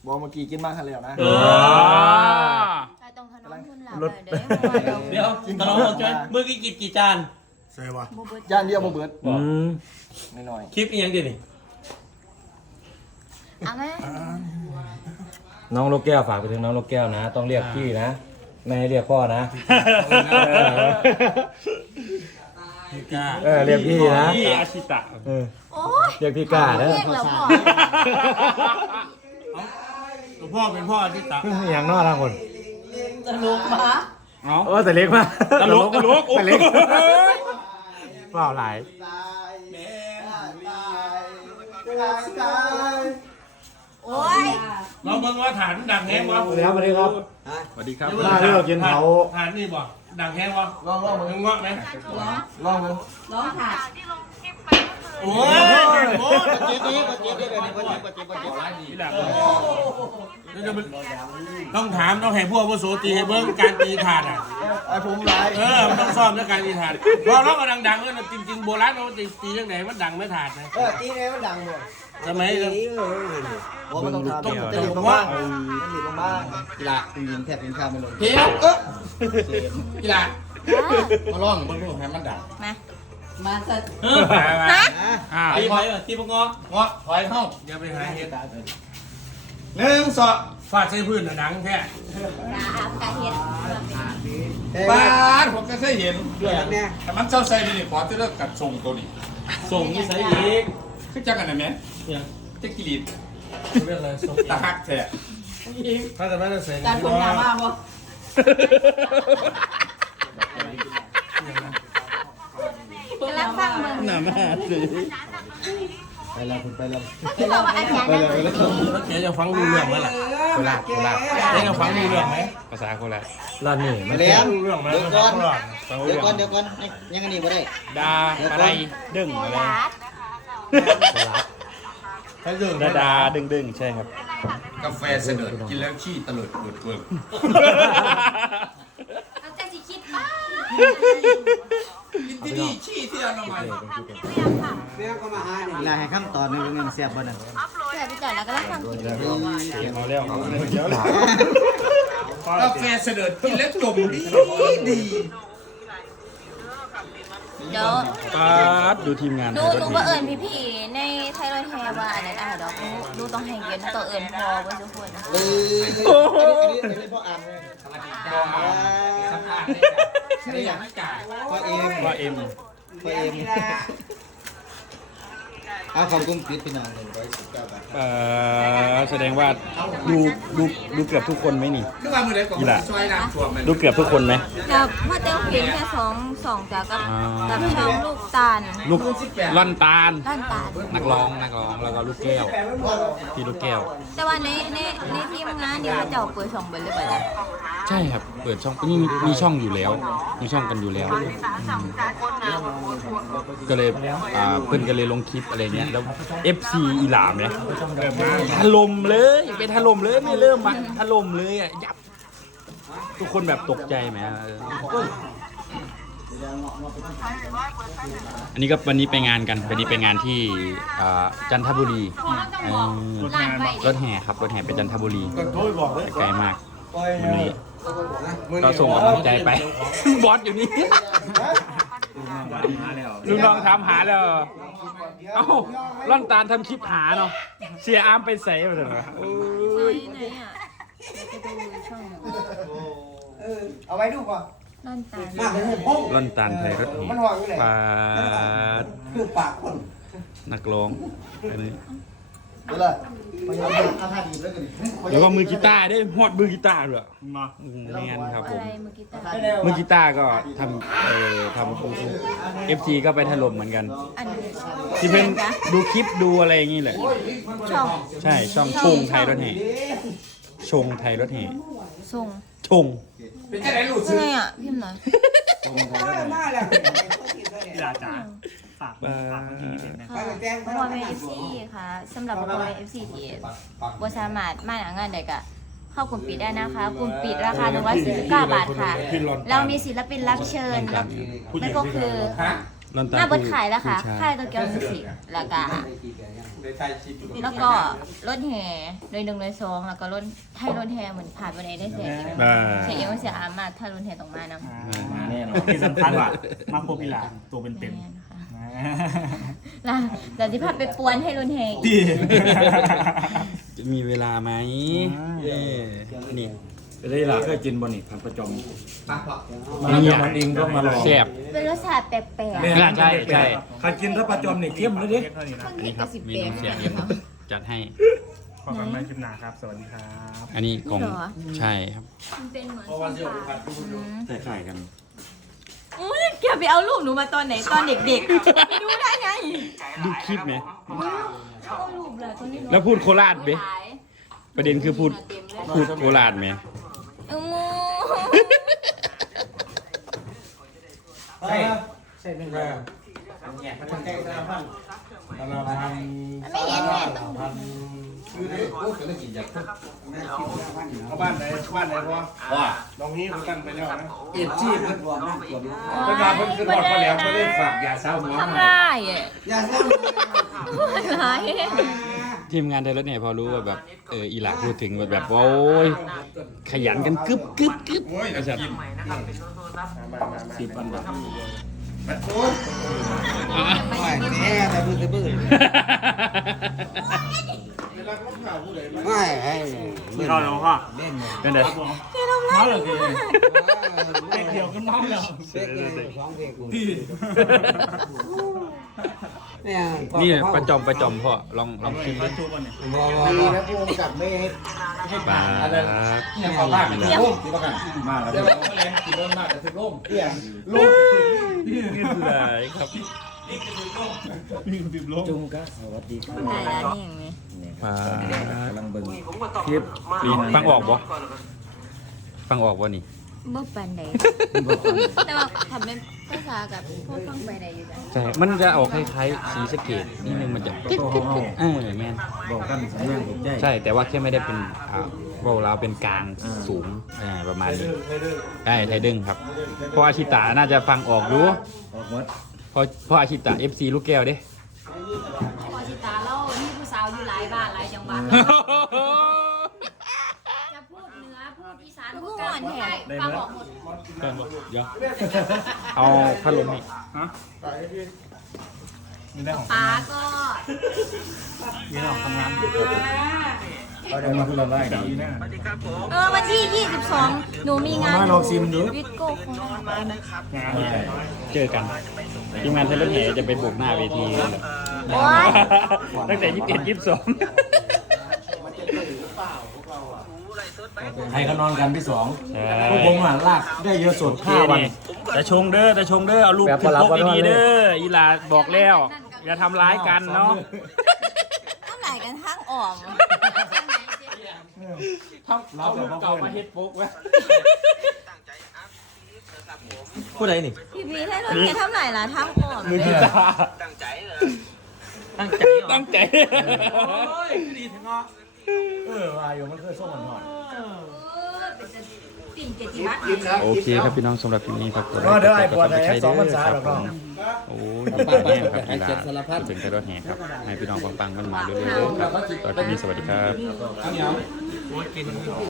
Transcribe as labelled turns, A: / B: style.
A: บอกเมื่อกี้กินมากทันแล้วนะ
B: ตรงถนนคุณหลับเดี๋ยว
C: ตลอดจอยเมื่อกี้กินกี่จาน
D: ใช่ปะ
A: ย่านเดียวบ่เบิดน้อย
C: คลิปยังดินี่
B: เอาไหม
E: น้องลูกแก้วฝากไปถึงน้องลูกแก้วนะต้องเรียกพี่นะไม่ให้เรียกพ่อนะเรียกพี่นะ
C: พี่อาชิตะ
E: เรียกพี่ก้านะ
B: เรียกแล้วพ่อ
D: หลวงพ่อเป็นพ่อที่ตัก
E: อย่างนอกทางคน
B: ตลกมา
E: แต่เล็กมาก
C: ตลก
E: แต่เล็กเปล่าหลาย
B: โอ้ย
C: เราเบิ่งว่าฐานดังแห้งวะ
E: สวัสดีครับสวัสดีครับ
D: สวัสดีครับ
E: มาเรื่องกินเผา
C: ฐานนี่บ่ดังแห้งวะ
A: ลองมึง
C: เงาะไหม
A: ลองมึง
B: ร้องขาด
C: โอ้ยโอ้ยเจ็บนี่ต้องถามต้องให้พวกผู้โสตีให้เบิ่งการตีถาดอ่ะ
A: ไอ้ผมไลน์
C: มันต้องซ่อมด้วยการตีถาดพอร้องก็ดังๆเลยจริงๆโบราณเราตียังไงมันดังไม่ถาดนะ
A: ตีไงมันดังหมด
C: ทำไม
A: ว่ามันต้องทำต้องจะหยุดลงบ้างต้องหยุดลงบ้างกีฬาจริงๆแทบเป็นข้ามไม่ลง
C: เพี้ยกีฬามาร้องมันพูดให้มันดัง
B: มาสัก
C: ตีไปตีพวกเงาะถอยเข้าอย่าไปหาเห็ด1 2ฟาดใส่พื้นดังแค่
B: กาเห็ด
D: บ้านผมก็เคยเห็นแต่มันเจ้าใส่นี่ขอจะเลิกกัดส่งตัวนี้
C: ส่งนี่ใส่อีก
D: คือจังกันไหมจะกิริด
C: เรื่องอะไรส่ง
D: ตาฮักแท้
C: ถ้าจะไม่ได้ใส่
B: การส่งยามาบ่กำลังฟังมึง
C: หน้ามาสิ
A: ไปแล้วคุณไปแล้ว
B: ที่บอกว่าอาจารย์
C: แล้วแกจะฟังรู้เรื่องไหมล่ะ
E: โคราช
C: แกจะฟังรู้เรื่องไหม
E: ภาษาโคราชร้านนี้
A: มาแล้ว
C: รู้เรื่องไหม
A: เดี๋ยวก่อนยังกันอีกไม่ได้
E: ดาอะไรดึงอะไรดาดึงใช่ครับ
D: กาแฟเสนอกินแล้วขี้ตะเลิดเบิดเบิก
B: เอาใจสิคิดบ้า
D: ที่นี่ขี้ที่อนามัย
A: ลาให้ขั้นตอนนึงเงินเสียบบ่นั่น
B: เสียไปจ่ายแล้วก็ต้องฟัง
E: เอาแล้ว
D: กาแฟเสนอกินแล้วจมดี
B: เดี๋ยว
E: ดูทีมงาน
B: ดูว่าเอิญพี่ในไทยรอยแฮว่าอะไรอ่ะดอกดูต้องให้เย็นตัวเอิญพอไว้ทุกคน
A: อันนี้พ่ออ่านเลย
C: สัมภาษณ์ได้ยังไม่จ่าย
A: พ่อเอ็มเอาของกุ้งปิดพี่น้อง119 บาท
E: แสดงว่าดูเกือบทุกคนไหมนี่
D: กีฬา
E: ดูเกือบทุกคนไหม
B: กับพ่อเต้าเพียงแค่2จากกับช่องลูกตาล
E: ล่อนตาลนักร้องแล้วก็ลูกแก้วที่ลูกแก้ว
B: แต่ว่าในทีมงานนี่เขาจะเปิด2เบอร์เลยป่ะ
E: ใช่ครับเปิดช่องมีช่องอยู่แล้วมีช่องกันอยู่แล้วก็เลยเพื่อนก็เลยลงคลิปอะไรเงี้ยแล้ว FC อีหลามเนี่ยถล่มเลยไปถล่มเลยไม่เริ่มมาถล่มเลยอ่ะยับทุกคนแบบตกใจไหมอันนี้ก็วันนี้ไปงานกันวันนี้ไปงานที่จันทบุรีรถแห่ครับรถแห่ไปจันทบุรีไกลมากวันนี้เราส่งกำลังใจไปบอสอยู่นี่ลุงน้องถามหาแล้วเอ้าล่อนตาลทำคลิปหาเนาะเสียอาร์มไปใส่มาเลย
A: เอาไว้ดูก่อน
B: ล่อนตาล
E: ไทยรถแห่ปานักร้องอันนี้แล้วก็มือกีตาร์ได้ฮอดมือกีตาร์ด้วยงานครับผมมือกีตาร์ก็ทำFC ก็ไปถล่มเหมือนกันที่เพิ่งดูคลิปดูอะไรอย่างนี้แหละใช่ช่องชงไทยรถแห่ชงไทยรถแห่ชง
D: เป็นแค่ไหนหลุด
B: ซื้ออ่ะพิมพ์หน่อย
C: กีฬาจ๋าฝาก
B: เพราะว่าเป็น FC ค่ะสำหรับเพราะว่า FC ที่บ่สามารถมาหางานได้ก็เข้ากลุ่มปิดได้นะคะกลุ่มปิดราคา149 บาทค่ะเรามีศิลปินรับเชิญนั่นก็คือหน้าบดขายแล้วค่ะค่ายโตเกียวมิวสิกแล้วก็แล้วก็รถแห่โดย1โดย2แล้วก็รถให้รถแห่เหมือนผ่านวันไหนได้เสียเสียเอวเสียอามากถ้ารถแห่ต้องมานำ
C: มาแน่นอนที่สำคัญว่ามาพบอีหลาตัวเป็น
B: แม่นค่ะล่ะแต่ที่พาไปปวนให้รถแห่
C: ๆดี
E: จะมีเวลาไหมนี่
C: ได้หลาเคยกินบ่นี่ผัดประจอม
A: มาพอ
C: นี่มันเองก็มาลอง
E: แซ่บ
B: เป็นรสชาติแปลก
E: ใช่ใช่
C: ใครกินถ้าประจอมนี่เข้มเลยดิ
B: ๆคน
E: อัน
B: กิ
E: นี้
B: น
E: ครั
B: ก็
E: บ
B: สิ
E: เม
B: แปล
E: นู
B: ก
E: เสียงจัดให้
C: ขอบคุณมากคลิปหนาครับสวัสดีครับ
E: อันนี้ของใช่ครับ
B: มันเป็นเหมือนส้มปลา
E: คล้ายๆกัน
B: อุ้ยแกไปเอารูปหนูมาตอนไหนตอนเด็กๆไปดูได้ไง
E: ดูคลิปไหม
B: เอารูปเลยตอนนี้
E: แล้วพูดโคราชไหม ประเด็นคือพูดโคราชไหม
B: อืม
C: ใช่ใช่เป็นไงมันทำแก้สารพันพัน
B: ไม่เห็นแม่ต้อง
D: คือได้โอ้ก็ได้กินจากทุก
C: เอาบ้านไหนพ่อ
D: ว่า
C: น้องนี้เขาตั้งไปแล้วนะ
D: เอ็ดจี้เพิ่นบอกนั่นตัวเพิ่นมาเพิ่นขึ้นรถมาแล้วเพิ่นได้ฝากยาเศร้าหัว
B: ทำ
D: มา
B: ได้อ่ะ
A: อย่าเศร้า
B: ทำได้
E: ทีมงานไทยรถเนี่ยพอรู้ว่าแบบอีหลาพูดถึงแบบโอ้ยขยันกันกึบกึบกึบ
D: โอ้ยจะกิน
C: 4,000 บาท
A: ไม่แน่แต่พื้นแต่พื้นไม่ให้
C: มีข้าวแล้วพ่อ
A: เล่นเลย
E: เป็นไง
C: มาเลยกินเด็กเดียวก็น้องแล้ว
A: เซ็กเลยสองเพลง
C: พี่
E: นี่ประจอมพ่อลองชิมดิ
C: จูบมันเนี่ย
A: ดีนะพูดกับไม่ให้
E: ปลา
D: เนี่ยขอบ้านเป็นร่มที่ประกันมาแล้วเดี๋ยวเราแรงกินเริ่มมากแต่ถึงร่ม
A: เอี่ย
D: ร่ม
E: ได้ครับ
A: จุงก็สวัสดีครับ
B: ไหนร้านนี้อย่างนี้
E: ปลาก
A: ำลังเบิ่ง
E: คลิปปีนฟังออกบ่ฟังออกบ่นี่
B: บ่ปันใดแต่ว่าทำเป็นภาษากับพวกฟังไปใดอยู่จ้ะ
E: ใช่มันจะออกคล้ายๆสีสะเกดนิดนึงมันจะกิ๊กกิ๊กกิ๊กแม่น
A: บอกกันสำเนียงผมใจ
E: ใช่แต่ว่าแค่ไม่ได้เป็นโรลาวเป็นกลางสูงประมาณนี้ใช่ไทยดึงครับเพราะอาชิตะน่าจะฟังออกรู้
A: ออกหมด
E: เพราะอาชิตะ FC ลูกแก้วเด้
B: พอชิตาเล่านี่ผู้สาวอยู่หลายบ้านหลายจังหวัดจะพูดเหนือพูดอีสานพูดกลางพูดใต้ฟังออกหมด
E: เดี๋ยวเอาพัดลมนี่
C: มีได้ของ
B: ป้าก็
C: มีได้ของทำงาน
A: เอาเดี๋ยวมาพูดเราได้กัน
C: ดีนะ
B: วันที่ 22 หนูมีงานวิทโก้คง
E: เจอกันทีมงานไทยรถแห่จะไปบุกหน้าเวทีกันเลย
B: โอ๊ย
E: ตั้งแต่21 22
C: ให้เขานอนกันที่2
E: ใช่
C: พวกผมอ่ะลากได้เยอะสุด5 วันแต่ชงเด้อเอารูปถึงพกดีๆเด้ออีหลาบอกแล้วอย่าทำร้ายกันเนาะ
B: เท่าไหร่กันทั้งอ่อม
C: เราลูกเก่ามาเฮ็ดโป๊กไว้
A: ผู้ใดนี่
B: พี่พีให้รถเมย์เท่าไหร่ล่ะทั้งอ่อม
C: มือกีตาร์
E: ตั้งใจ
C: โอ้ยดีถึงเนาะวายอยู่มันเคยส่งมันหน่อย
B: ปิ่นเจจิบัต
E: โอเคครับพี่น้องสำหรับคลิปนี้ครับ
C: ก็ได้บวช
E: ใช้
C: ได้2 พรรษาแล้วก็
E: โอ้ยดีใจแน่ครับอีหลาถึงไทยรถแห่ครับให้พี่น้องปังๆมันมาเรื่อยๆครับตอนนี้สวัสดีครับ